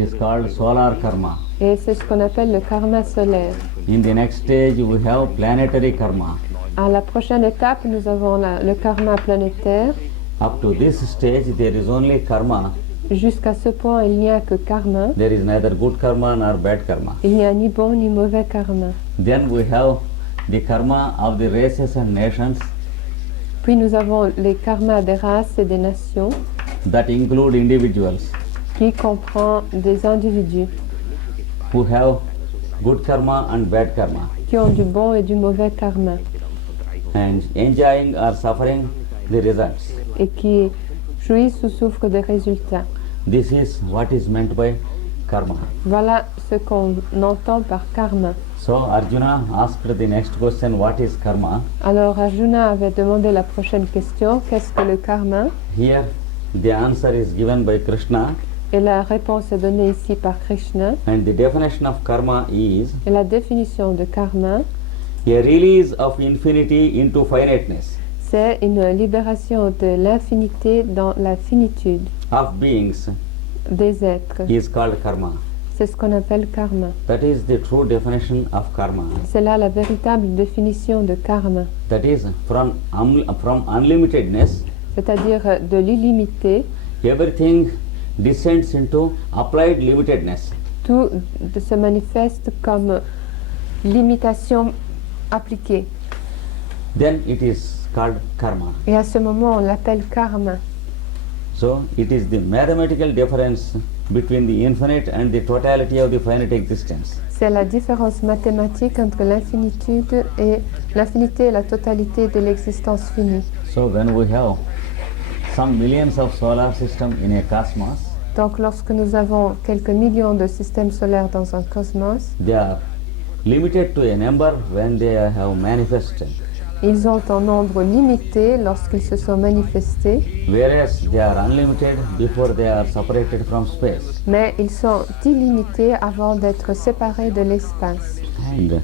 is called solar karma. Et c'est ce qu'on appelle le karma solaire. In the next stage, we have planetary karma. À la prochaine étape, nous avons le karma planétaire. Up to this stage, there is only karma. Jusqu'à ce point, il n'y a que karma. There is neither good karma nor bad karma. Il n'y a ni bon ni mauvais karma. Then we have the karma of the races and nations. Puis nous avons les karmas des races et des nations, That include individuals qui comprend des individus who have good karma and bad karma, qui ont du bon et du mauvais karma and enjoying or suffering the results. et qui jouissent ou souffrent des résultats. This is what is meant by karma. Voilà ce qu'on entend par karma. So Arjuna asked the next question, what is karma? Alors Arjuna avait demandé la prochaine question, qu'est-ce que le karma? Here the answer is given by Krishna, Et la réponse est donnée ici par Krishna. and the definition of karma is Et la définition de karma, a release of infinity into finiteness c'est une libération de l'infinité dans la finitude of beings des êtres. is called karma. C'est ce qu'on appelle karma. That is the true definition of karma. C'est là la véritable définition de karma, That is from unlimitedness, c'est-à-dire de l'illimité. everything descends into applied limitedness. Tout se manifeste comme limitation appliquée. Then it is called karma. Et à ce moment, on l'appelle karma. So it is the mathematical difference between the infinite and the totality of the finite existence. C'est la différence mathématique entre l'infinité et la totalité de l'existence finie. So when we have some millions of solar systems in a cosmos, Donc lorsque nous avons quelques millions de systèmes solaires dans un cosmos, they are limited to a number when they have manifested, ils ont un nombre limité lorsqu'ils se sont manifestés, whereas they are unlimited before they are separated from space. mais ils sont illimités avant d'être séparés de l'espace. And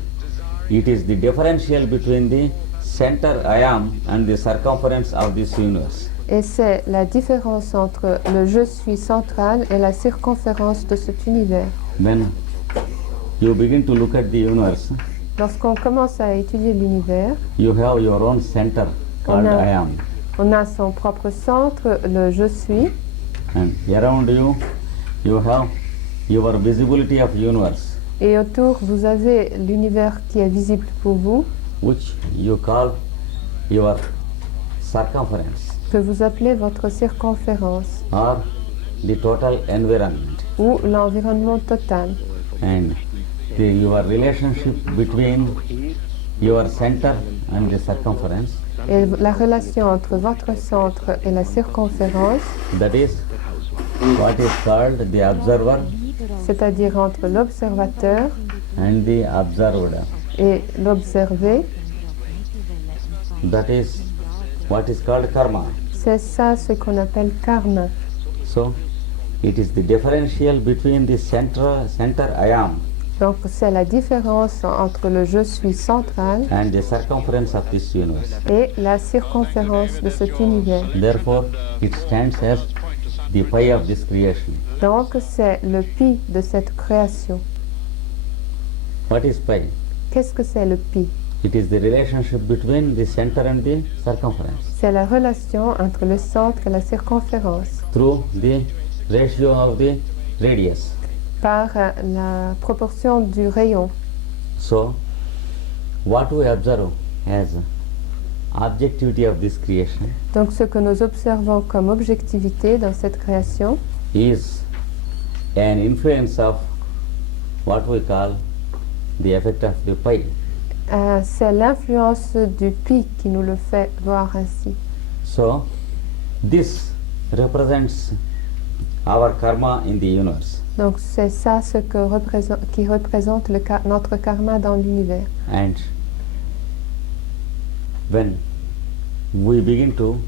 it is the differential between the center I am and the circumference of this universe. Et c'est la différence entre le je suis central et la circonférence de cet univers. When you begin to look at the universe, Lorsqu'on commence à étudier l'univers, you have your own center called On a- I am. on a son propre centre, le je suis, And around you, you have your visibility of universe, et autour vous avez l'univers qui est visible pour vous, which you call your circumference que vous appelez votre circonférence or the total environment. ou l'environnement total. And your relationship between your center and the circumference, Et la relation entre votre centre et la circonférence, that is what is called the observer c'est-à-dire entre l'observateur and the observed. et l'observé, That is what is called karma. c'est ça ce qu'on appelle karma. So it is the differential between the center I am Donc c'est la différence entre le je suis central and the circumference of this universe. et la circonférence de cet univers. Therefore, it stands as the pi of this creation. Donc c'est le pi de cette création. What is pi? Qu'est-ce que c'est le pi? It is the relationship between the center and the circumference C'est la relation entre le centre et la circonférence through the ratio of the radius. par la proportion du rayon. So, what we observe as objectivity of this creation Donc ce que nous observons comme objectivité dans cette création, is an influence of what we call the effect of the pi. c'est l'influence du pi qui nous le fait voir ainsi. So, this represents our karma in the universe. Donc c'est ça ce qui représente notre karma dans l'univers. And when we begin to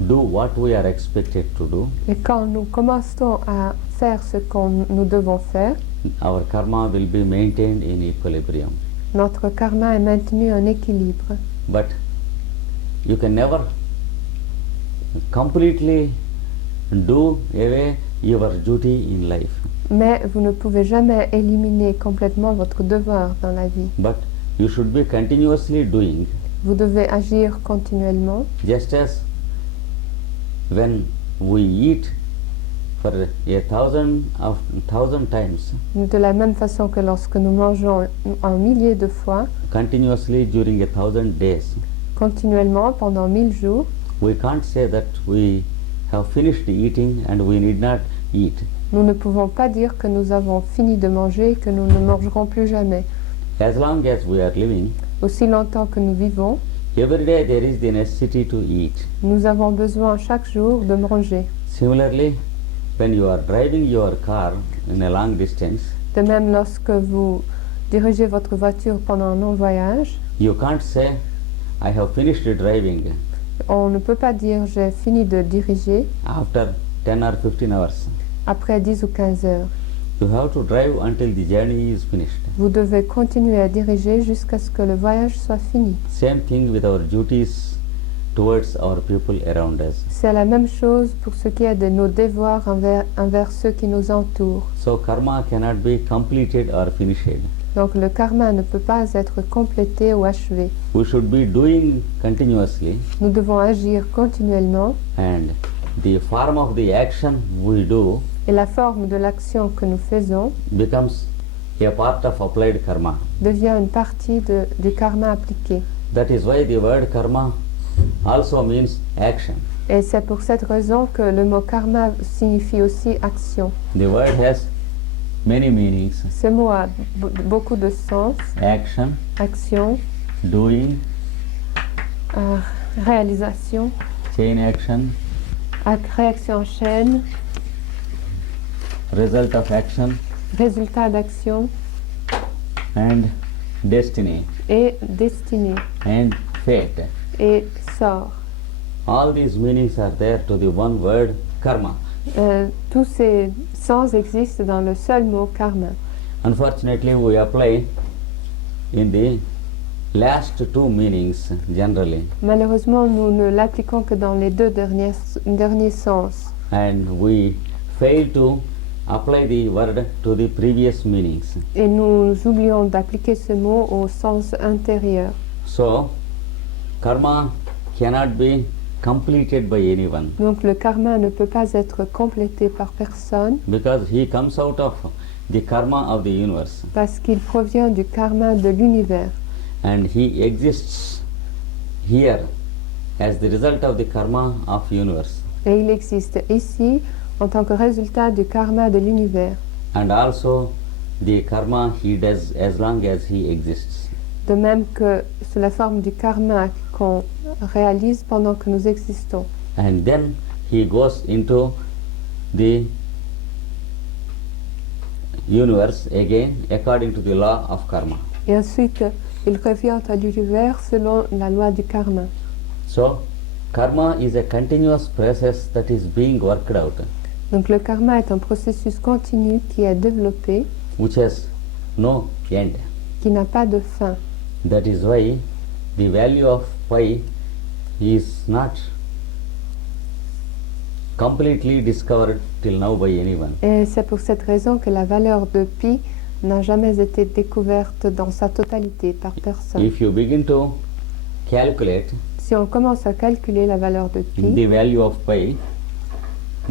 do what we are expected to do, Et quand nous commençons à faire ce que nous devons faire, our karma will be maintained in equilibrium. notre karma est maintenu en équilibre. But you can never completely do away your duty in life. Mais vous ne pouvez jamais éliminer complètement votre devoir dans la vie. But you should be continuously doing, Vous devez agir continuellement, just as when we eat for a thousand times, de la même façon que lorsque nous mangeons un millier de fois, continuously during 1,000 days. continuellement pendant 1000 jours, We can't say that we have finished eating and we need not eat. nous ne pouvons pas dire que nous avons fini de manger et que nous ne mangerons plus jamais. As long as we are living, Aussi longtemps que nous vivons, every day there is the necessity to eat. nous avons besoin chaque jour de manger. Similarly, when you are driving your car in a long distance, De même, lorsque vous dirigez votre voiture pendant un long voyage, you can't say, I have finished driving on ne peut pas dire j'ai fini de diriger after 10 or 15 hours. après 10 ou 15 heures. You have to drive until the journey is finished. Vous devez continuer à diriger jusqu'à ce que le voyage soit fini. Same thing with our duties towards our people around us. C'est la même chose pour ce qui est de nos devoirs envers ceux qui nous entourent. So karma cannot be completed or finished. Donc le karma ne peut pas être complété ou achevé. We should be doing continuously, Nous devons agir continuellement and the form of the action we do et la forme de l'action que nous faisons becomes a part of applied karma. devient une partie du karma appliqué. That is why the word karma also means action. Et c'est pour cette raison que le mot karma signifie aussi action. The word has many meanings. Ce mot a beaucoup de sens. Action, Action, doing, réalisation, chain action, réaction en chaîne, result of action, résultat d'action and destiny et destinée and fate. et sort. All these meanings are there to the one word karma. Tous ces sens existent dans le seul mot karma. Unfortunately, we apply in the last two meanings generally, Malheureusement, nous ne l'appliquons que dans les deux derniers sens. and we fail to apply the word to the previous meanings. Et nous oublions d'appliquer ce mot au sens intérieur. So, karma cannot be completed by anyone Donc le karma ne peut pas être complété par personne because he comes out of the karma of the universe, parce qu'il provient du karma de l'univers. and he exists here as the result of the karma of universe, Et il existe ici en tant que résultat du karma de l'univers. and also the karma he does as long as he exists. De même que sous la forme du karma qu'on réalise pendant que nous existons. And then he goes into the universe again according to the law of karma. Et ensuite, il revient à l'univers selon la loi du karma. So, karma is a continuous process that is being worked out, Donc le karma est un processus continu qui est développé, which has no end. qui n'a pas de fin. That is why the value of pi is not completely discovered till now by anyone. Et c'est pour cette raison que la valeur de pi n'a jamais été découverte dans sa totalité par personne. If you begin to calculate Si on commence à calculer la valeur de pi, the value of pi,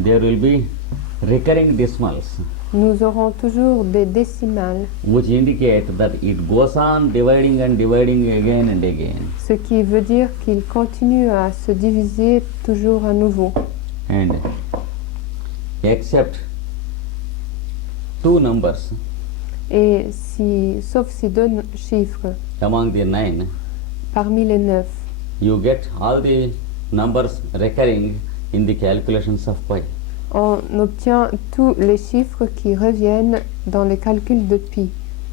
there will be recurring decimals nous aurons toujours des décimales, which indicate that it goes on dividing and dividing again and again. ce qui veut dire qu'il continue à se diviser toujours à nouveau. And except two numbers Et sauf ces deux chiffres, among the 9, parmi les 9, you get all the numbers recurring in the calculations of pi. on obtient tous les chiffres qui reviennent dans les calculs de pi.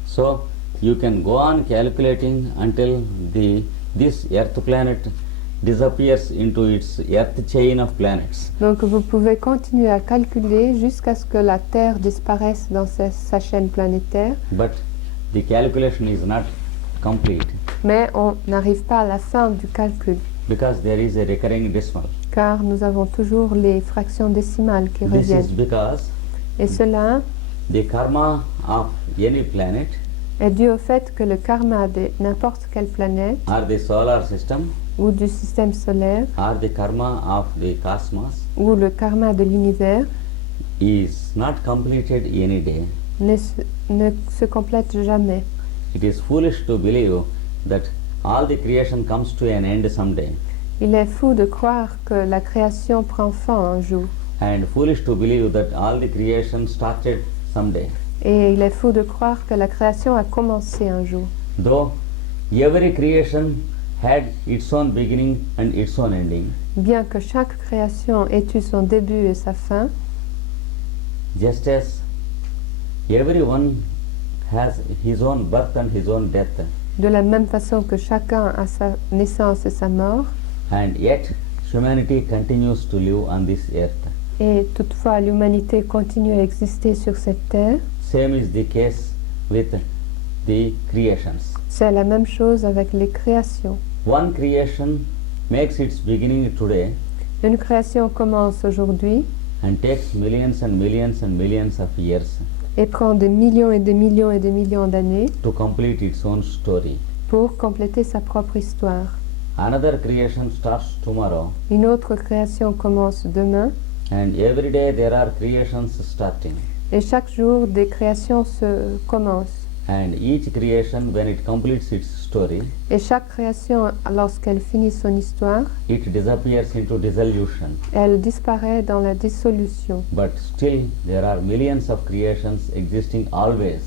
So you can go on calculating until this earth planet disappears into its earth chain of planets. Donc vous pouvez continuer à calculer jusqu'à ce que la Terre disparaisse dans sa chaîne planétaire, But the calculation is not complete mais on n'arrive pas à la fin du calcul because there is a recurring decimal. car nous avons toujours les fractions décimales qui This is reviennent. because Et cela the karma of any planet est dû au fait que le karma de n'importe quelle planète or the solar system ou du système solaire or the karma of the cosmos ou le karma de l'univers is not completed any day. ne se complète jamais. It is foolish to believe that all the creation comes to an end someday, Il est fou de croire que la création prend fin un jour. and foolish to believe that all the creation started someday. Et il est fou de croire que la création a commencé un jour. Though every creation had its own beginning and its own ending, Bien que chaque création ait eu son début et sa fin, just as everyone has his own birth and his own death, de la même façon que chacun a sa naissance et sa mort, and yet humanity continues to live on this earth. et toutefois l'humanité continue à exister sur cette terre, Same is the case with the creations. c'est la même chose avec les créations. One creation makes its beginning today Une création commence aujourd'hui and takes millions and millions and millions of years et prend des millions et des millions et des millions d'années to complete its own story. pour compléter sa propre histoire. Another creation starts tomorrow, Une autre création commence demain, and every day there are creations starting. et chaque jour des créations se commencent. And each creation, when it completes its story, Et chaque création, lorsqu'elle finit son histoire, it disappears into dissolution. elle disparaît dans la dissolution. But still, there are millions of creations existing always,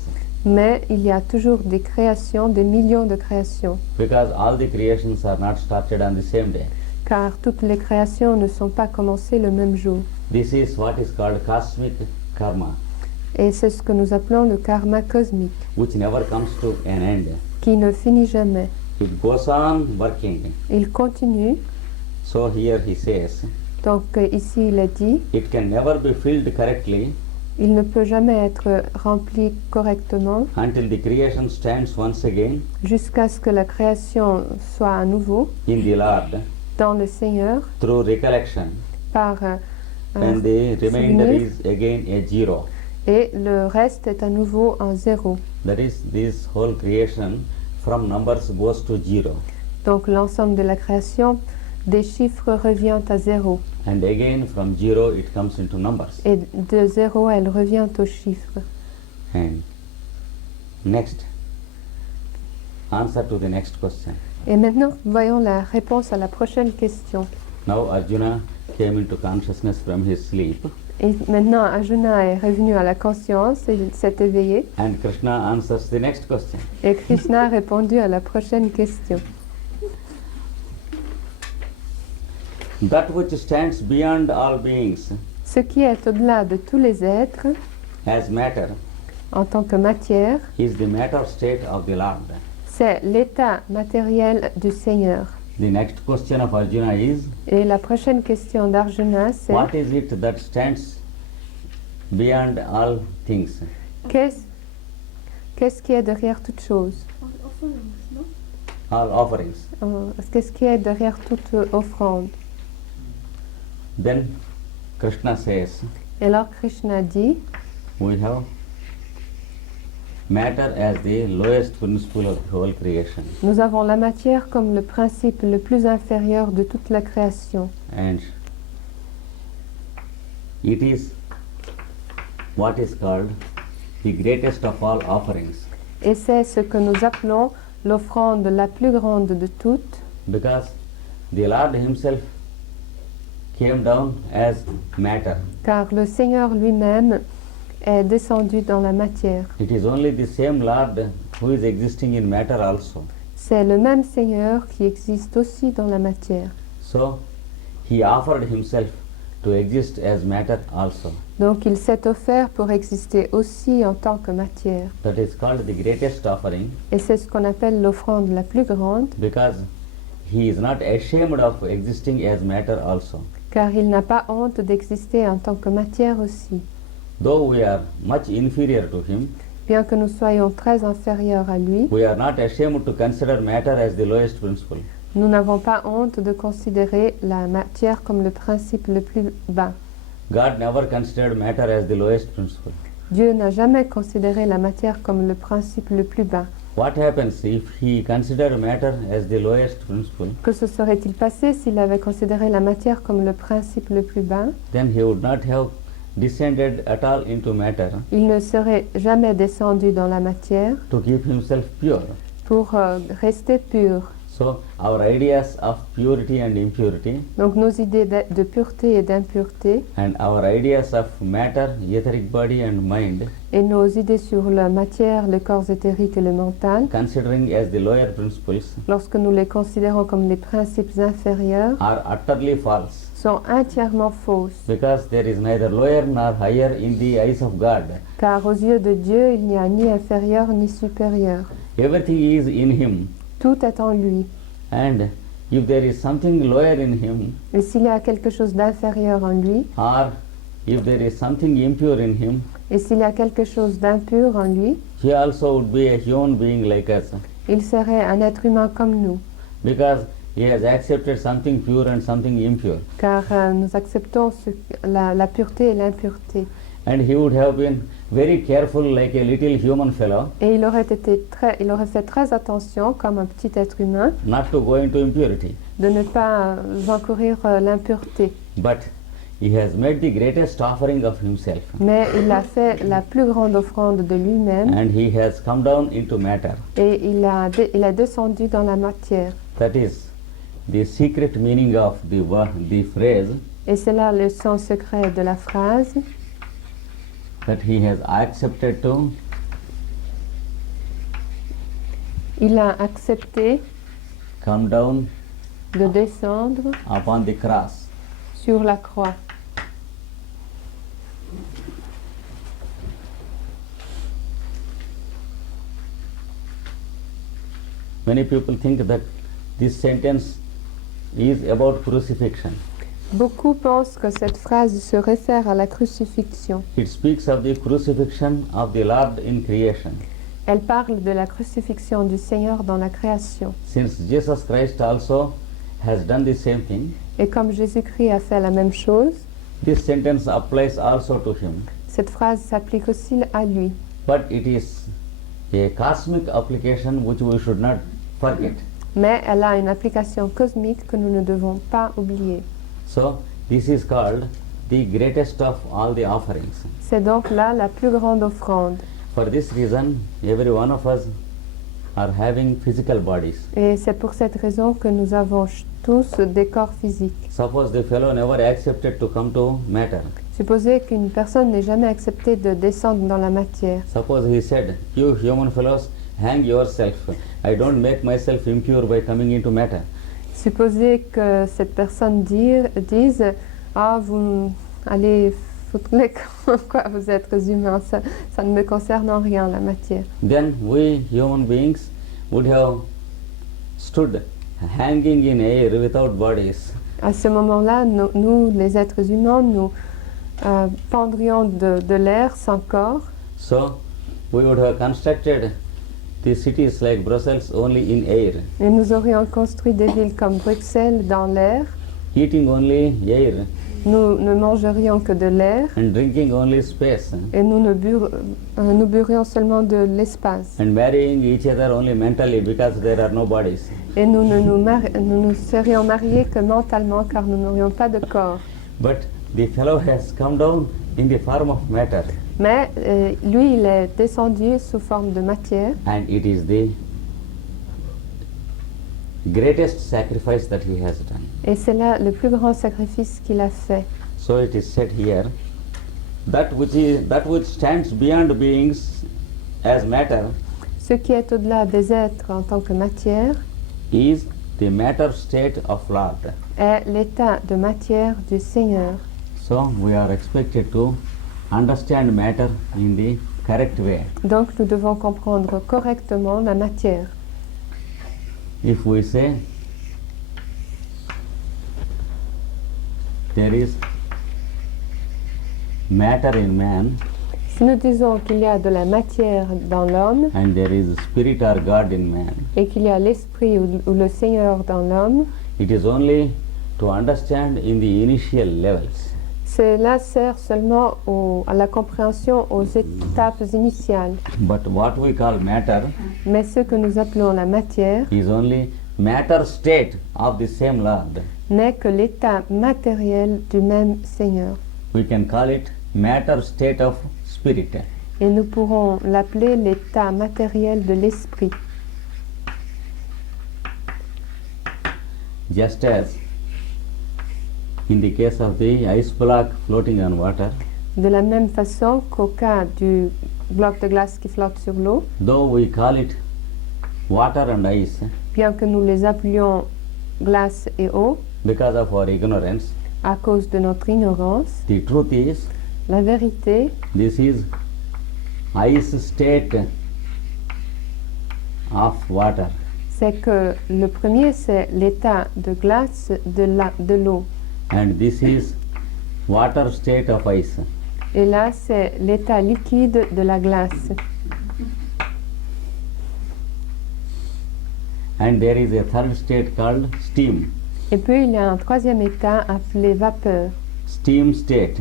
Mais il y a toujours des créations, des millions de créations, because all the creations are not started on the same day. car toutes les créations ne sont pas commencées le même jour. This is what is called cosmic karma, Et c'est ce que nous appelons le karma cosmique, which never comes to an end. qui ne finit jamais. It goes on working. Il continue, So here he says, donc ici il est dit, it can never be filled correctly il ne peut jamais être rempli correctement until the creation stands once again jusqu'à ce que la création soit à nouveau in the Lord dans le Seigneur through recollection, par and the remainder souvenir, is again a zero. et le reste est à nouveau en zéro. That is, this whole creation from numbers goes to zero, Donc l'ensemble de la création des chiffres revient à zéro. and again from zero it comes into numbers. Et de zéro, elle revient aux chiffres. And next, answer to the next question. Et maintenant, voyons la réponse à la prochaine question. Now Arjuna came into consciousness from his sleep, Et maintenant, Arjuna est revenu à la conscience, et il s'est éveillé. and Krishna answers the next question. Et Krishna a répondu à la prochaine question. That which stands beyond all beings Ce qui est au-delà de tous les êtres, as matter en tant que matière, is the matter state of the Lord. c'est l'état matériel du Seigneur. The next question of Arjuna is, Et la prochaine question d'Arjuna, c'est what is it that stands beyond all things? qu'est-ce qui est derrière toute chose? All offerings. Qu'est-ce qui est derrière toute offrande? Then Krishna says, Et alors Krishna dit, we have matter as the lowest principle of the whole creation, nous avons la matière comme le principe le plus inférieur de toute la création. and it is what is called the greatest of all offerings, Et c'est ce que nous appelons l'offrande la plus grande de toutes, because the Lord himself came down as matter. car le Seigneur lui-même est descendu dans la matière. It is only the same Lord who is existing in matter also. C'est le même Seigneur qui existe aussi dans la matière. So he offered himself to exist as matter also. Donc il s'est offert pour exister aussi en tant que matière. That is called the greatest offering, Et c'est ce qu'on appelle l'offrande la plus grande, because he is not ashamed of existing as matter also. car il n'a pas honte d'exister en tant que matière aussi. Though we are much inferior to him, Bien que nous soyons très inférieurs à lui, we are not ashamed to consider matter as the lowest principle. Nous n'avons pas honte de considérer la matière comme le principe le plus bas. God never considered matter as the lowest principle. Dieu n'a jamais considéré la matière comme le principe le plus bas. What happens if he considered matter as the lowest principle? Que se serait-il passé s'il avait considéré la matière comme le principe le plus bas? Then he would not have descended at all into matter Il ne serait jamais descendu dans la matière to keep himself pure. pour rester pur. So our ideas of purity and impurity Donc nos idées de pureté et d'impureté and our ideas of matter, etheric body and mind, et nos idées sur la matière, le corps éthérique et le mental, considering as the lower principles, lorsque nous les considérons comme les principes inférieurs, are utterly false, sont entièrement fausses. because there is neither lower nor higher in the eyes of God. Car aux yeux de Dieu, il n'y a ni inférieur ni supérieur. Everything is in him, Tout est en lui. and if there is something lower in him, Et s'il y a quelque chose d'inférieur en lui, or if there is something impure in him, et s'il y a quelque chose d'impur en lui, he also would be a human being like us, il serait un être humain comme nous. because he has accepted something pure and something impure. Car nous acceptons la pureté et l'impureté. And he would have been very careful like a little human fellow Et il aurait fait très attention, comme un petit être humain, not to go into impurity. de ne pas encourir l'impureté. But he has made the greatest offering of himself, Mais il a fait la plus grande offrande de lui-même and he has come down into matter. et il a descendu dans la matière. That is the secret meaning of the phrase Et c'est là le sens secret de la phrase, that he has accepted to il a accepté come down de descendre upon the cross. sur la croix. Many people think that this sentence is about crucifixion. Beaucoup pensent que cette phrase se réfère à la crucifixion. It speaks of the crucifixion of the Lord in creation. Elle parle de la crucifixion du Seigneur dans la création. Since Jesus Christ also has done the same thing, Et comme Jésus-Christ a fait la même chose, this sentence applies also to him. cette phrase s'applique aussi à lui. But it is a cosmic application which we should not forget. Mais elle a une application cosmique que nous ne devons pas oublier. So this is called the greatest of all the offerings. C'est donc là la plus grande offrande. For this reason, every one of us are having physical bodies. Et c'est pour cette raison que nous avons tous des corps physiques. Suppose the fellow never accepted to come to matter. Supposez qu'une personne n'ait jamais accepté de descendre dans la matière. Suppose he said, "You human fellows, hang yourself. I don't make myself impure by coming into matter." Supposez que cette personne dise « Ah, vous allez foutre les camps, quoi, vous êtes humains, ça ne me concerne en rien, la matière. » Then we human beings would have stood hanging in air without bodies. À ce moment-là, nous, les êtres humains, nous pendrions de l'air sans corps. So we would have constructed the cities like Brussels only in air, Et nous aurions construit des villes comme Bruxelles dans l'air. eating only air Nous ne mangerions que de l'air and drinking only space, et nous burions seulement de l'espace. and marrying each other only mentally because there are no bodies. Et nous nous serions mariés que mentalement car nous n'aurions pas de corps. But the fellow has come down in the form of matter, Mais lui, il est descendu sous forme de matière and it is the greatest sacrifice that he has done. et c'est là le plus grand sacrifice qu'il a fait. So it is said here, that which stands beyond beings as matter Ce qui est au-delà des êtres en tant que matière is the matter state of Lord. est l'état de matière du Seigneur. So we are expected to understand matter in the correct way. Donc nous devons comprendre correctement la matière. If we say there is matter in man, Si nous disons qu'il y a de la matière dans l'homme and there is spirit or God in man, et qu'il y a l'esprit ou le Seigneur dans l'homme, it is only to understand in the initial levels. cela sert seulement à la compréhension aux étapes initiales. But what we call matter Mais ce que nous appelons la matière is only matter state of the same Lord. n'est que l'état matériel du même Seigneur. We can call it matter state of spirit. Et nous pourrons l'appeler l'état matériel de l'esprit. Just as in the case of the ice block floating on water, De la même façon qu'au cas du bloc de glace qui flotte sur l'eau, though we call it water and ice bien que nous les appelions glace et eau, because of our ignorance, à cause de notre ignorance, the truth is la vérité, this is ice state of water, c'est que le premier, c'est l'état de glace de l'eau. and this is water state of ice. Et là, c'est l'état liquide de la glace. And there is a third state called steam. Et puis, il y a un troisième état appelé vapeur. Steam state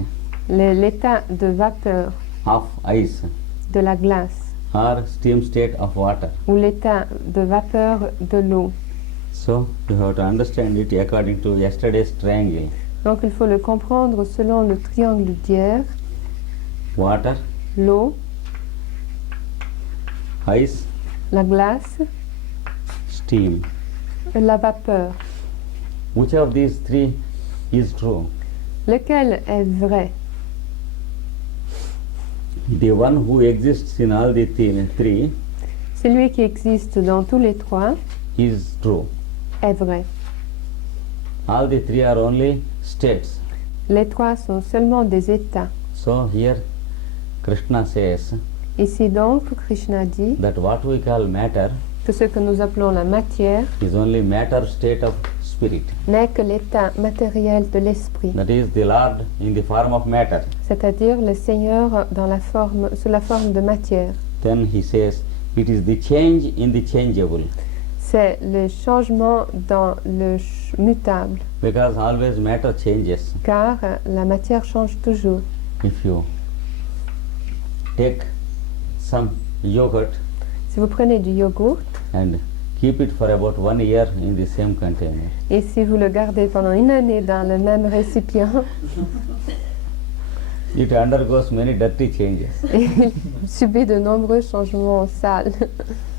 L'état de vapeur of ice de la glace or steam state of water. ou l'état de vapeur de l'eau. So you have to understand it according to yesterday's triangle. Donc, il faut le comprendre selon le triangle d'hier, Water, l'eau, ice, la glace steam. et la vapeur. Which of these three is true? Lequel est vrai? The one who exists in all the three Celui qui existe dans tous les trois is true. est vrai. All the three are only states. Les trois sont seulement des états. So here Krishna says Ici donc, Krishna dit that what we call matter que ce que nous appelons la matière is only matter state of spirit. n'est que l'état matériel de l'esprit, That is the Lord in the form of matter. c'est-à-dire le Seigneur sous la forme de matière. Then he says it is the change in the changeable, C'est le changement dans le mutable, because always matter changes. car la matière change toujours. If you take some yogurt Si vous prenez du yogourt and keep it for about 1 year in the same container, et si vous le gardez pendant une année dans le même récipient, it undergoes many dirty changes. il subit de nombreux changements sales.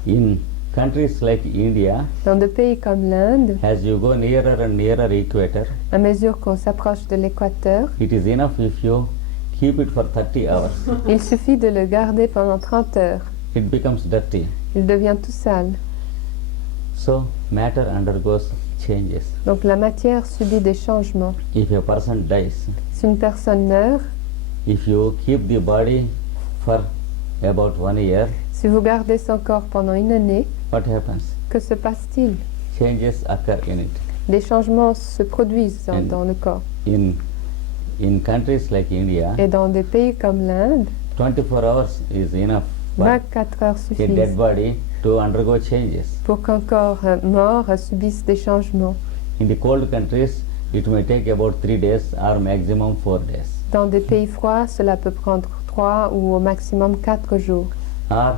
In countries like India, Dans des pays comme l'Inde, as you go nearer and nearer equator, à mesure qu'on s'approche de l'équateur, it is enough if you keep it for 30 hours. il suffit de le garder pendant 30 heures. It becomes dirty. Il devient tout sale. So matter undergoes changes. Donc la matière subit des changements. If a person dies, Si une personne meurt, if you keep the body for about 1 year, si vous gardez son corps pendant une année, what happens? que se passe-t-il? Changes occur in it. Des changements se produisent And- dans le corps. In countries like India, Et dans des pays comme l'Inde, 24 hours is enough for 24 heures a dead suffisent body to undergo changes. pour qu'un corps mort subisse des changements. In the cold countries, it may take about 3 days or maximum 4 days. Dans des pays froids, cela peut prendre 3 ou au maximum 4 jours. Or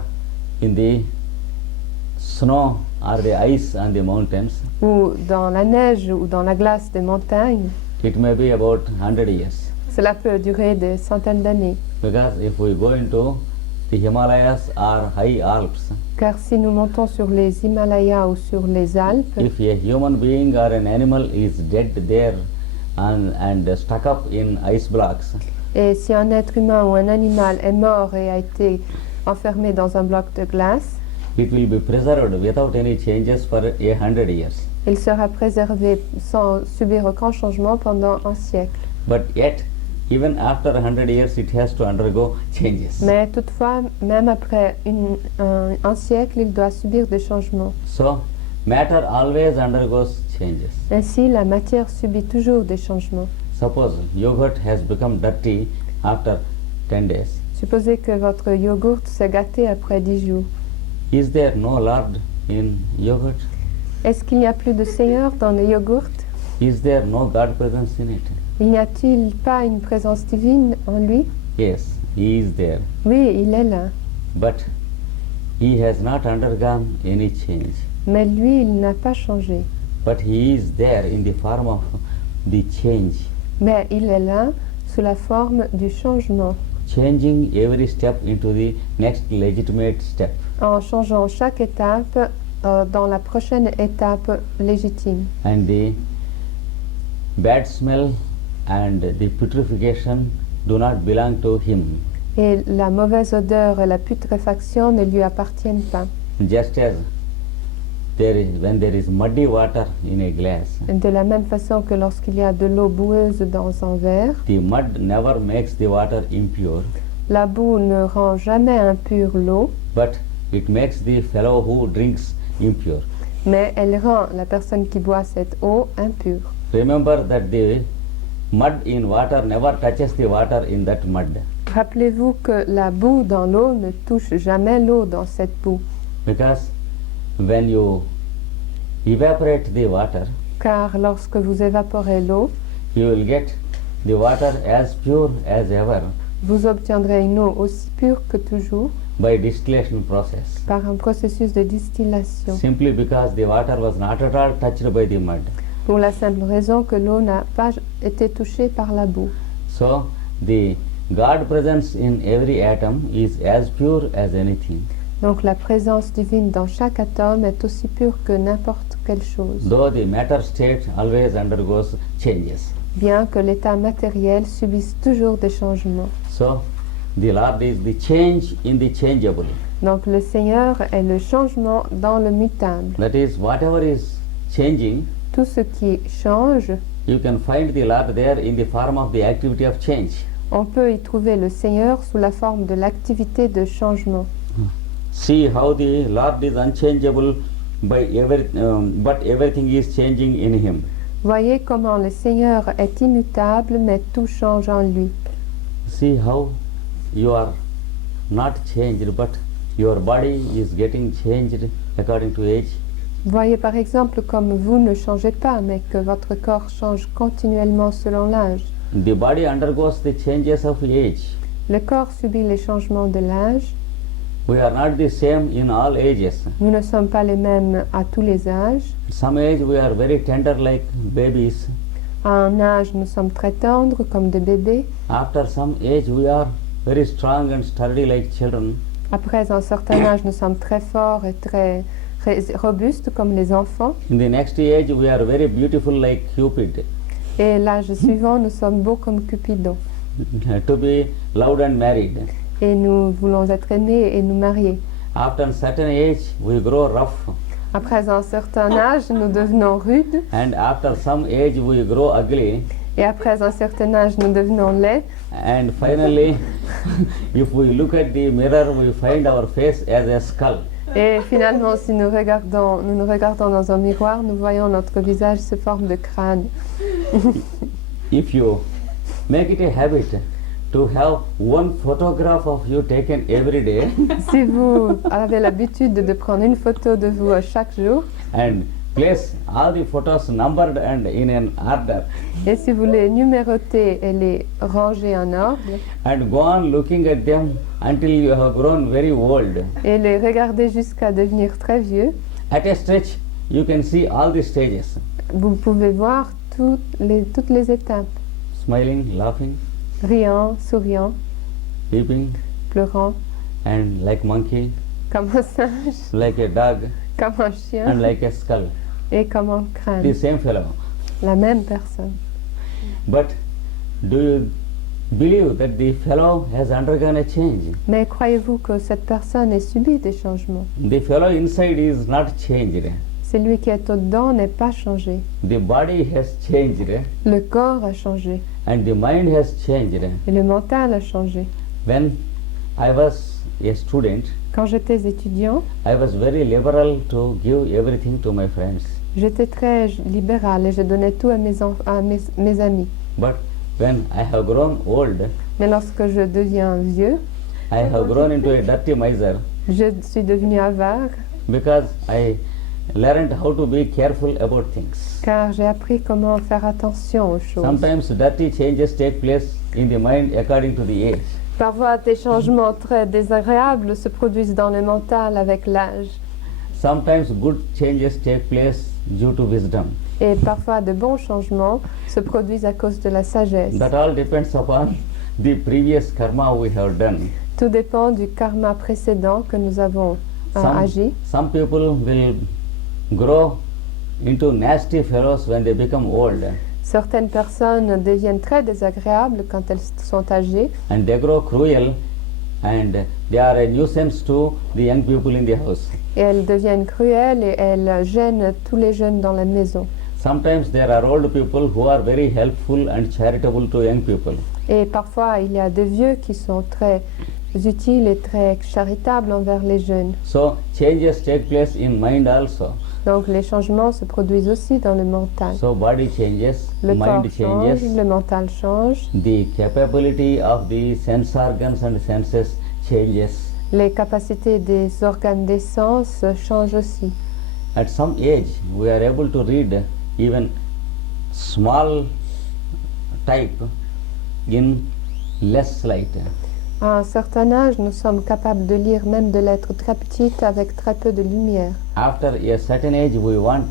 in the snow or the ice on the mountains, Ou dans la neige ou dans la glace des montagnes, it may be about 100 years. cela peut durer des centaines d'années. Because if we go into the Himalayas or high Alps, Car si nous montons sur les Himalayas ou sur les Alpes, if a human being or an animal is dead there and stuck up in ice blocks, et si un être humain ou un animal est mort et a été enfermé dans un bloc de glace, it will be preserved without any changes for 100 years. il sera préservé sans subir aucun changement pendant un siècle. But yet, even after 100 years, it has to undergo changes. Mais toutefois, même après un siècle, il doit subir des changements. So, matter always undergoes changes. Ainsi, la matière subit toujours des changements. Suppose yogurt has become dirty after 10 days. Supposez que votre yogourt s'est gâté après 10 jours. Is there no Lord in yogurt? Est-ce qu'il n'y a plus de Seigneur dans le yogourt? Is there no God presence in it? Il n'y a-t-il pas une présence divine en lui? Yes, He is there. Oui, il est là. But He has not undergone any change. Mais lui, il n'a pas changé. But He is there in the form of the change, Mais il est là sous la forme du changement, changing every step into the next legitimate step. en changeant chaque étape dans la prochaine étape légitime. And the bad smell and the putrefaction do not belong to Him. Et la mauvaise odeur et la putréfaction ne lui appartiennent pas. Just as when there is muddy water in a glass, De la même façon que lorsqu'il y a de l'eau boueuse dans un verre, the mud never makes the water impure, la boue ne rend jamais impure l'eau, but it makes the fellow who drinks impure. mais elle rend la personne qui boit cette eau impure. Remember that the mud in water never touches the water in that mud, Rappelez-vous que la boue dans l'eau ne touche jamais l'eau dans cette boue, because when you evaporate the water, car lorsque vous évaporez l'eau, you will get the water as pure as ever vous obtiendrez une eau aussi pure que toujours by distillation process, par un processus de distillation, simply because the water was not at all touched by the mud. pour la simple raison que l'eau n'a pas été touchée par la boue. So the God presence in every atom is as pure as anything, Donc la présence divine dans chaque atome est aussi pure que n'importe quelle chose, though the matter state always undergoes changes. bien que l'état matériel subisse toujours des changements. So the Lord is the change in the changeable. Donc le Seigneur est le changement dans le mutable. That is, whatever is changing, Tout ce qui change, you can find the Lord there in the form of the activity of change. on peut y trouver le Seigneur sous la forme de l'activité de changement. See how the Lord is unchangeable but everything is changing in Him. Voyez comment le Seigneur est immutable, mais tout change en lui. See how you are not changed, but your body is getting changed according to age. Voyez par exemple comme vous ne changez pas, mais que votre corps change continuellement selon l'âge. The body undergoes the changes of age. Le corps subit les changements de l'âge. We are not the same in all ages. Nous ne sommes pas les mêmes à tous les âges. At some age we are very tender like babies. À un âge, nous sommes très tendres comme des bébés. After some age we are very strong and sturdy like children. Après un certain âge, nous sommes très forts et très robustes comme les enfants. In the next age we are very beautiful like Cupid. Et l'âge suivant, nous sommes beaux comme Cupidon. To be loved and married. Et nous voulons être aimés et nous marier. After a certain age we grow rough. Après un certain âge, nous devenons rudes. And after some age we grow ugly. Et après un certain âge, nous devenons laids. And finally, if we look at the mirror, we find our face as a skull. Et finalement, si nous nous regardons dans un miroir, nous voyons notre visage sous forme de crâne. If you make it a habit to have one photograph of you taken every day Si vous avez l'habitude de prendre une photo de vous chaque jour, and place all the photos numbered and in an order et si vous les numérotez et les rangez en ordre, and go on looking at them until you have grown very old, et les regardez jusqu'à devenir très vieux, at a stretch you can see all the stages: vous pouvez voir toutes les étapes. smiling, laughing, Riant, souriant, weeping, pleurant, and like monkey, comme un singe, like a dog, comme un chien and like a skull. et comme un The crâne. same fellow. La même personne. But do you believe that the fellow has undergone a change? Mais croyez-vous que cette personne ait subi des changements? The fellow inside is not changed. Celui qui est au-dedans n'est pas changé. The body has changed Le corps a changé and the mind has changed. et le mental a changé. When I was a student, Quand j'étais étudiant, I was very liberal to give everything to my friends. j'étais très libérale et je donnais tout à mes amis. But when I have grown old, Mais lorsque je deviens vieux, I have grown into a dirty miser Je suis devenue avare because I learned how to be careful about things. car j'ai appris comment faire attention aux choses. Sometimes dirty changes take place in the mind according to the age. Parfois, des changements très désagréables se produisent dans le mental avec l'âge. Sometimes good changes take place due to wisdom. Et parfois, de bons changements se produisent à cause de la sagesse. That all depends upon the previous karma we have done. Tout dépend du karma précédent que nous avons agi. Some people will grow into nasty fellows when they become old, Certaines personnes deviennent très désagréables quand elles sont âgées and they grow cruel, and they are a nuisance to the young people in the house. et elles deviennent cruelles et elles gênent tous les jeunes dans la maison. Sometimes there are old people who are very helpful and charitable to young people. Et parfois, il y a des vieux qui sont très utiles et très charitables envers les jeunes. So changes take place in mind also. Donc les changements se produisent aussi dans le mental. So body changes, Le corps mind change, changes, le mental change, the capability of the sense organs and senses changes. les capacités des organes des sens changent aussi. At some age, we are able to read even small type in less light. À un certain âge, nous sommes capables de lire même de lettres très petites avec très peu de lumière. After a certain age, we want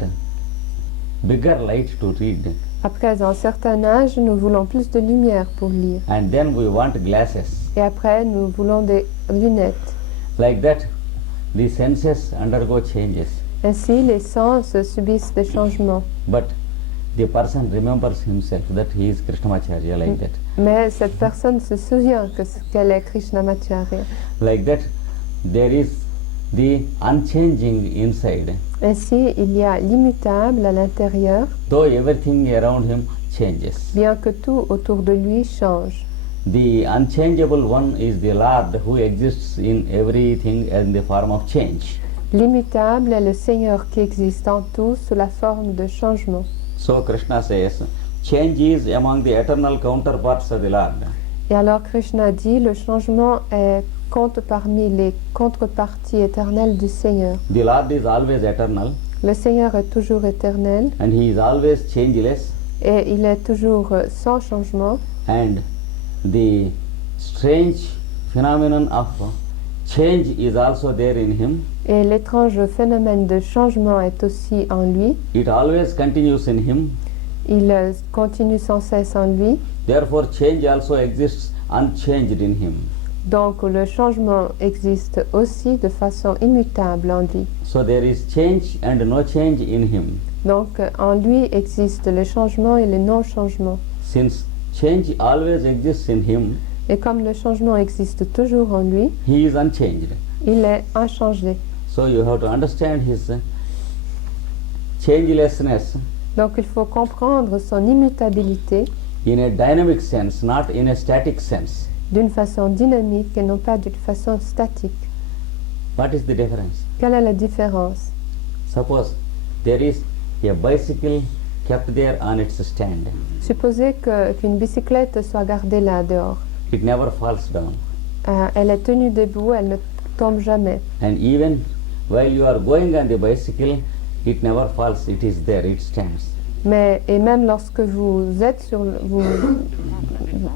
bigger light to read, Après un certain âge, nous voulons plus de lumière pour lire. and then we want glasses. Et après, nous voulons des lunettes. Like that, the senses undergo changes, Ainsi, les sens subissent des changements. but the person remembers himself that he is Krishnamacharya, like that. Mais cette personne se souvient qu'elle est Krishnamacharya. Like that, there is the unchanging inside, Ainsi, il y a l'immutable à l'intérieur, though everything around him changes. bien que tout autour de lui change. The unchangeable one is the Lord who exists in everything in the form of change. L'immutable est le Seigneur qui existe en tout sous la forme de changement. So Krishna says, change is among the eternal counterparts of the Lord. Et alors Krishna dit, le changement compte parmi les contreparties éternelles du Seigneur. The Lord is always eternal, Le Seigneur est toujours éternel and He is always changeless, et il est toujours sans changement. and the strange phenomenon of change is also there in Him. Et l'étrange phénomène de changement est aussi en lui. It always continues in Him. Il continue sans cesse en lui. Therefore, change also exists unchanged in Him. Donc le changement existe aussi de façon immutable en lui. So there is change and no change in Him. Donc en lui existe le changement et le non-changement. Since change always exists in Him, Et comme le changement existe toujours en lui, He is unchanged. il est inchangé. So you have to understand His changelessness Donc il faut comprendre son immutabilité in a dynamic sense, not in a static sense. d'une façon dynamique et non pas d'une façon statique. What is the difference? Quelle est la différence? Suppose there is a bicycle kept there on its stand. Supposez qu'une bicyclette soit gardée là dehors. It never falls down. Elle est tenue debout, elle ne tombe jamais. And even while you are going on the bicycle, it never falls, it is there, it stands. Et même lorsque vous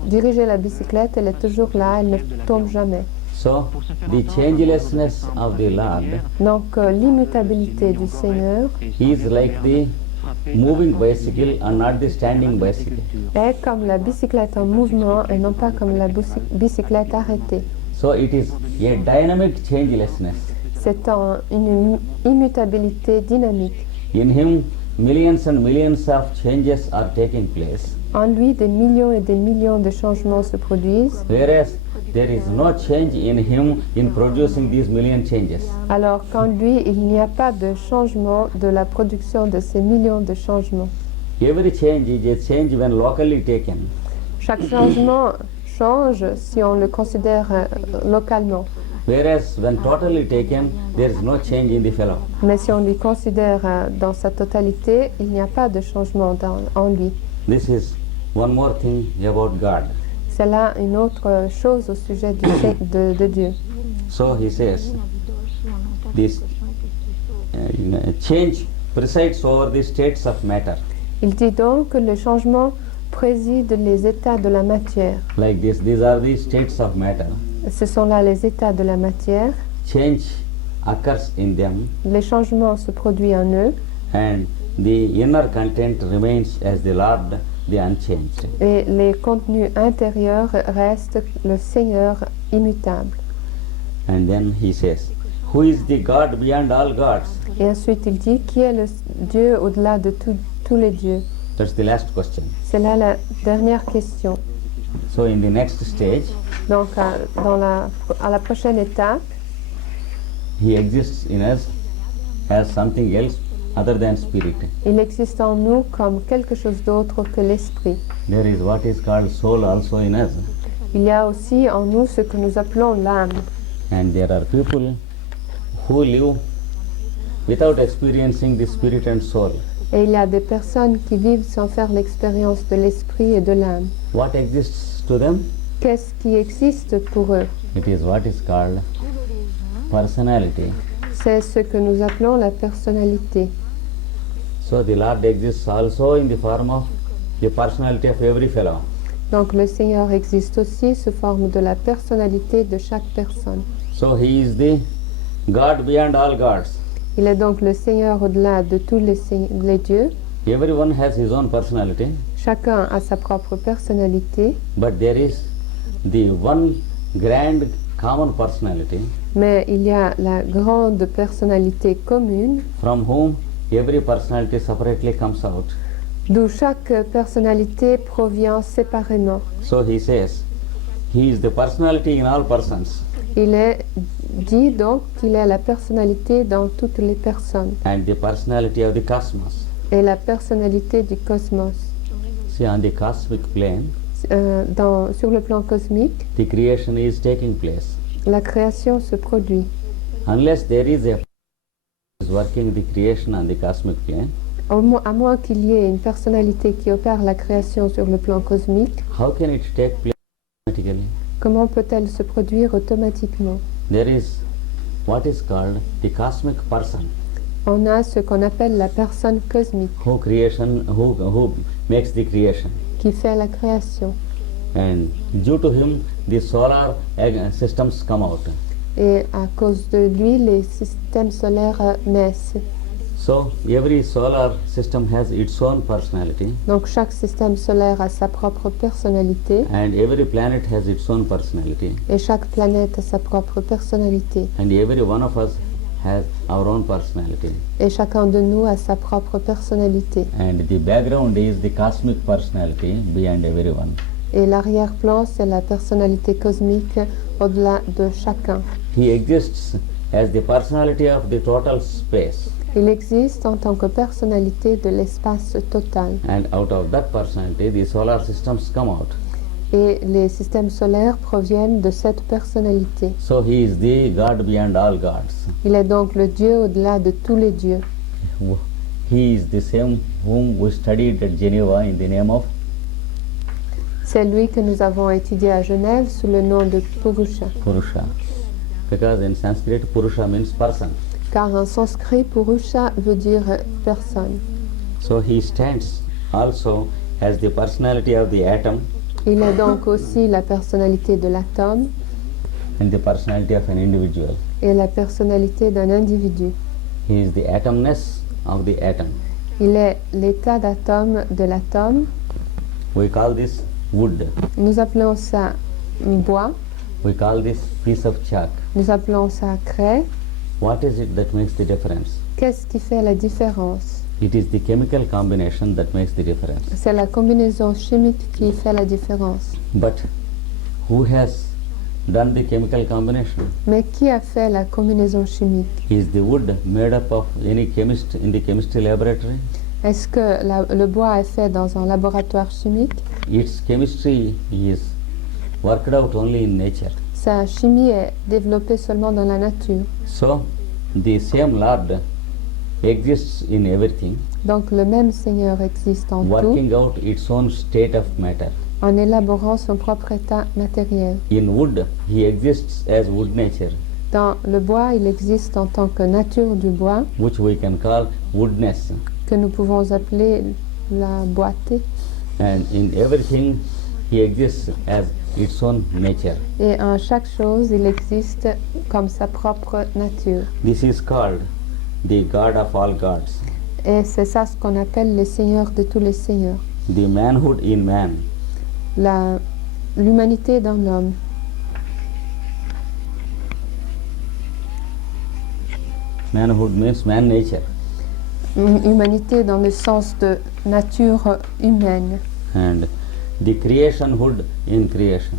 dirigez la bicyclette, elle est toujours là, elle ne tombe jamais. So, the changelessness of the Lord Donc l'immutabilité du Seigneur is like the moving bicycle and not the standing bicycle. est comme la bicyclette en mouvement et non pas comme la bicyclette arrêtée. So, it is a dynamic changelessness. C'est une immutabilité dynamique. In Him, millions and millions of changes are taking place, En lui, des millions et des millions de changements se produisent, whereas there is no change in Him in producing these million changes. alors qu'en lui, il n'y a pas de changement de la production de ces millions de changements. Every change is a change when locally taken. Chaque changement change si on le considère localement. Whereas when totally taken, there is no change in the fellow. Mais si on lui considère dans sa totalité, il n'y a pas de changement en lui. This is one more thing about God. C'est là une autre chose au sujet de Dieu. So he says, this change presides over the states of matter. Il dit donc que le changement préside les états de la matière. Like this, these are the states of matter. Ce sont là les états de la matière. Change occurs in them, Les changements se produisent en eux and the inner content remains as the Lord, the unchanged. et les contenus intérieurs restent le Seigneur immutable. And then he says, who is the God beyond all gods? Et ensuite il dit qui est le Dieu au-delà de tous les dieux. That's the last question. C'est là la dernière question. So in the next stage, Donc à la prochaine étape, he exists in us as something else other than spirit. il existe en nous comme quelque chose d'autre que l'esprit. There is what is called soul also in us. Il y a aussi en nous ce que nous appelons l'âme. And there are people who live without experiencing the spirit and soul. Et il y a des personnes qui vivent sans faire l'expérience de l'esprit et de l'âme. What exists to them? Qu'est-ce qui existe pour eux? It is what is called personality. C'est ce que nous appelons la personnalité. So the Lord exists also in the form of the personality of every fellow. Donc le Seigneur existe aussi sous forme de la personnalité de chaque personne. So he is the God beyond all gods. Il est donc le Seigneur au-delà de tous les dieux. Everyone has his own personality, Chacun a sa propre personnalité, but there is the one grand common personality mais il y a la grande personnalité commune from whom every personality separately comes out. d'où chaque personnalité provient séparément. So he says, he is the personality in all persons, Il est dit donc qu'il est la personnalité dans toutes les personnes and the personality of the cosmos. et la personnalité du cosmos. See, on the cosmic plane, Sur le plan cosmique, the creation is taking place. la création se produit. Unless there is a is working the creation on the cosmic plane, À moins qu'il y ait une personnalité qui opère la création sur le plan cosmique, how can it take place automatically? comment peut-elle se produire automatiquement? There is what is called the cosmic person, On a ce qu'on appelle la personne cosmique who makes the creation, qui fait la création. and due to him the solar systems come out. Et à cause de lui, les systèmes solaires naissent. So every solar system has its own personality, Donc chaque système solaire a sa propre personnalité and every planet has its own personality, et chaque planète a sa propre personnalité. and every one of us has our own personality. Et chacun de nous a sa propre personnalité. And the background is the cosmic personality beyond everyone. Et l'arrière-plan, c'est la personnalité cosmique au-delà de chacun. He exists as the personality of the total space, Il existe en tant que personnalité de l'espace total. and out of that personality the solar systems come out. Et les systèmes solaires proviennent de cette personnalité. So he is the God beyond all gods. Il est donc le Dieu au-delà de tous les dieux. He is the same whom we studied at Geneva in the name of, C'est lui que nous avons étudié à Genève sous le nom de Purusha. Purusha. Because in Sanskrit Purusha means person. Car en sanskrit, Purusha veut dire personne. So he stands also as the personality of the atom Il est donc aussi la personnalité de l'atome and the personality of an individual. et la personnalité d'un individu. He is the atomness of the atom. Il est l'état d'atome de l'atome. We call this wood. Nous appelons ça bois. We call this piece of chalk. Nous appelons ça craie. What is it that makes the difference? Qu'est-ce qui fait la différence? It is the chemical combination that makes the difference. C'est la combinaison chimique qui fait la différence. But who has done the chemical combination? Mais qui a fait la combinaison chimique? Is the wood made up of any chemist in the chemistry laboratory? Est-ce que le bois est fait dans un laboratoire chimique? Its chemistry is worked out only in nature. Sa chimie est développée seulement dans la nature. So the same Lord exists in everything, Donc le même Seigneur existe en tout, working out its own state of matter. en élaborant son propre état matériel. In wood, he exists as wood nature, Dans le bois, il existe en tant que nature du bois, which we can call woodness. que nous pouvons appeler la boîté. And in everything, he exists as its own nature. Et en chaque chose, il existe comme sa propre nature. This is called the God of all gods, Et c'est ça ce qu'on appelle les seigneurs de tous les seigneurs. the manhood in man. L'humanité dans l'homme. Manhood means man nature. Une humanité dans le sens de nature humaine. And the creationhood in creation.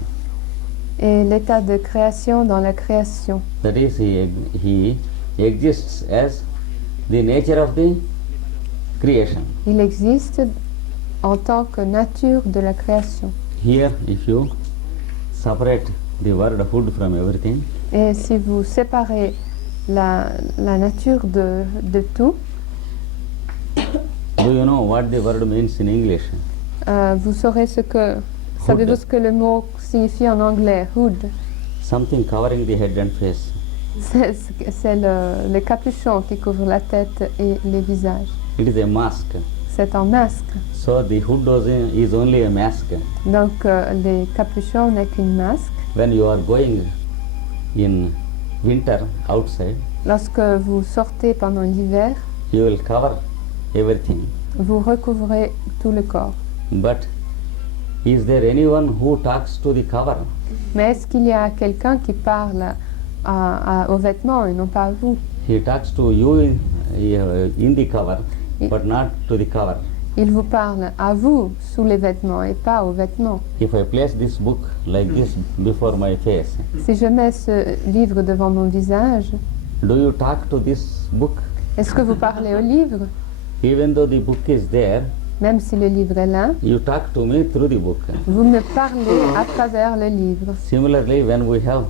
Et l'état de création dans la création. That is, he exists as the nature of the creation. Il existe en tant que nature de la création. Here, if you separate the word hood from everything, Et si vous séparez la nature de tout, do you know what the word means in English? vous saurez savez-vous ce que le mot signifie en anglais, hood? Something covering the head and face. C'est le capuchon qui couvre la tête et les visages. It is a mask. C'est un masque. So the hood is only a mask. Donc les capuchons n'est qu'une masque. When you are going in winter outside, Lorsque vous sortez pendant l'hiver, you will cover everything. vous recouvrez tout le corps. But is there anyone who talks to the cover? Mais est-ce qu'il y a quelqu'un qui parle aux vêtements et non pas à vous? He talks to you in the cover, but not to the cover. Il vous parle à vous sous les vêtements et pas aux vêtements. If I place this book like this before my face, Si je mets ce livre devant mon visage, do you talk to this book? est-ce que vous parlez au livre? Even though the book is there, Même si le livre est là, you talk to me through the book. vous me parlez à travers le livre. Similarly, when we have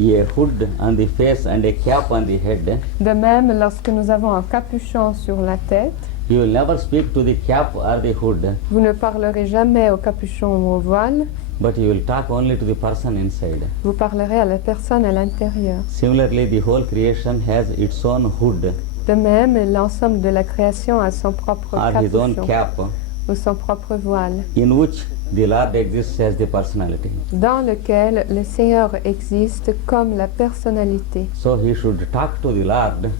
a hood on the face and a cap on the head, De même, lorsque nous avons un capuchon sur la tête, you will never speak to the cap or the hood, vous ne parlerez jamais au capuchon ou au voile, but you will talk only to the person inside. vous parlerez à la personne à l'intérieur. Similarly, the whole creation has its own hood De même, l'ensemble de la création a son propre or his own capuchon cap, ou son propre voile, in which the Lord exists as the personality. dans lequel le Seigneur existe comme la personnalité. So he should talk to the Lord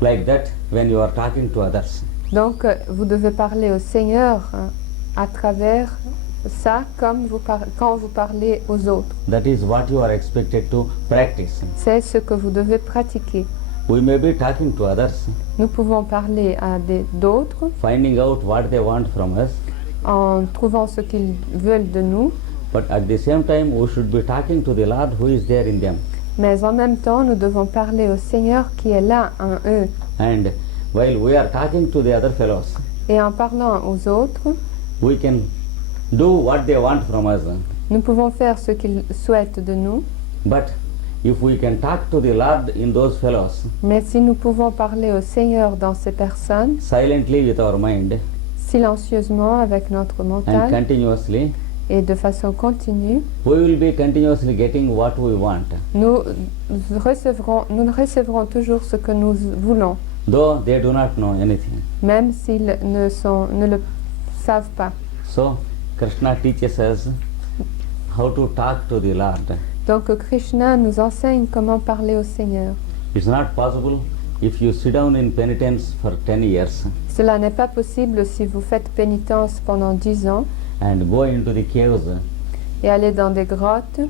like that when you are talking to others. Donc, vous devez parler au Seigneur à travers ça comme quand vous parlez aux autres. That is what you are expected to practice. C'est ce que vous devez pratiquer. We may be talking to others, Nous pouvons parler à d'autres finding out what they want from us, en trouvant ce qu'ils veulent de nous, but at the same time we should be talking to the Lord who is there in them. mais en même temps, nous devons parler au Seigneur qui est là en eux. And while we are talking to the other fellows, Et en parlant aux autres, we can do what they want from us. nous pouvons faire ce qu'ils souhaitent de nous, But if we can talk to the Lord in those fellows, mais si nous pouvons parler au Seigneur dans ces personnes, silently with our mind silencieusement avec notre and mental continuously, et de façon continue, we will be continuously getting what we want, nous recevrons toujours ce que nous voulons, though they do not know anything. même s'ils ne le savent pas. So Krishna teaches us how to talk to the Lord. Donc Krishna nous enseigne comment parler au Seigneur. It's not possible if you sit down in penitence for 10 years Cela n'est pas possible si vous faites pénitence pendant 10 ans and go into the caves et aller dans des grottes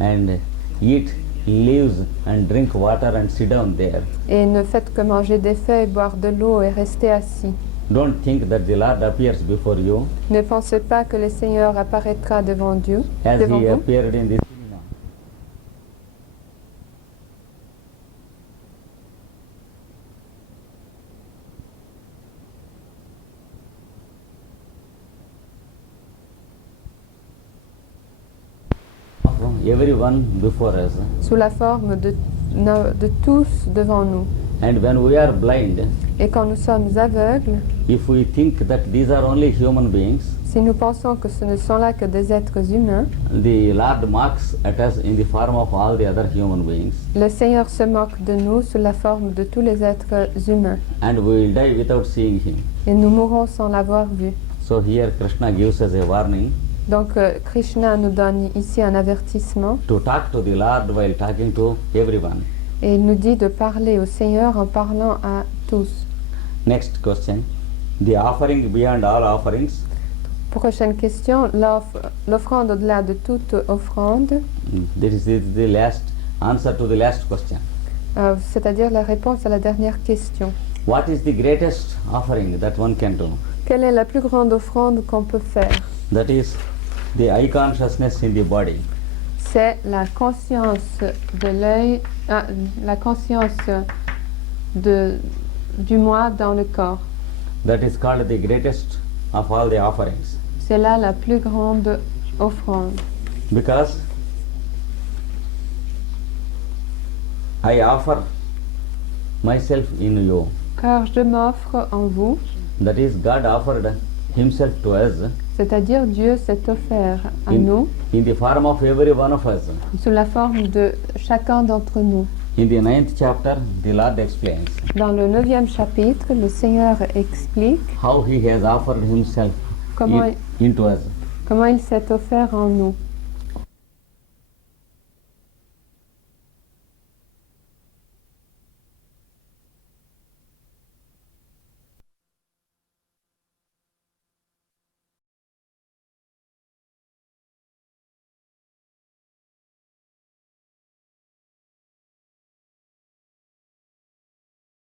and eat leaves and drink water and sit down there. et ne faites que manger des feuilles, boire de l'eau et rester assis. Don't think that the Lord appears before you Ne pensez pas que le Seigneur apparaîtra devant Dieu, as devant he vous, appeared in this. Everyone before us, sous la forme de tous devant nous. and when we are blind, Et quand nous sommes aveugles, if we think that these are only human beings, Si nous pensons que ce ne sont là que des êtres humains, the Lord mocks at us in the form of all the other human beings, le Seigneur se moque de nous sous la forme de tous les êtres humains and we will die without seeing him. et nous mourrons sans l'avoir vu. So here Krishna gives us a warning Donc Krishna nous donne ici un avertissement to talk to the Lord while talking to everyone. et il nous dit de parler au Seigneur en parlant à tous. Next question. The offering beyond all offerings, Prochaine question, l'offrande au-delà de toute offrande, this is the last answer to the last question. c'est-à-dire la réponse à la dernière question. What is the greatest offering that one can do? Quelle est la plus grande offrande qu'on peut faire? That is the eye consciousness in the body. C'est la conscience de l'œil, la conscience du moi dans le corps. That is called the greatest of all the offerings. C'est là la plus grande offrande. Because I offer myself in you. Car je m'offre en vous, That is, God offered himself to us c'est-à-dire Dieu s'est offert à nous in the form of every one of us. sous la forme de chacun d'entre nous. In the 9th chapter, the Lord explains Dans le 9e chapitre, le Seigneur explique how he has offered himself comment into us. il s'est offert en nous.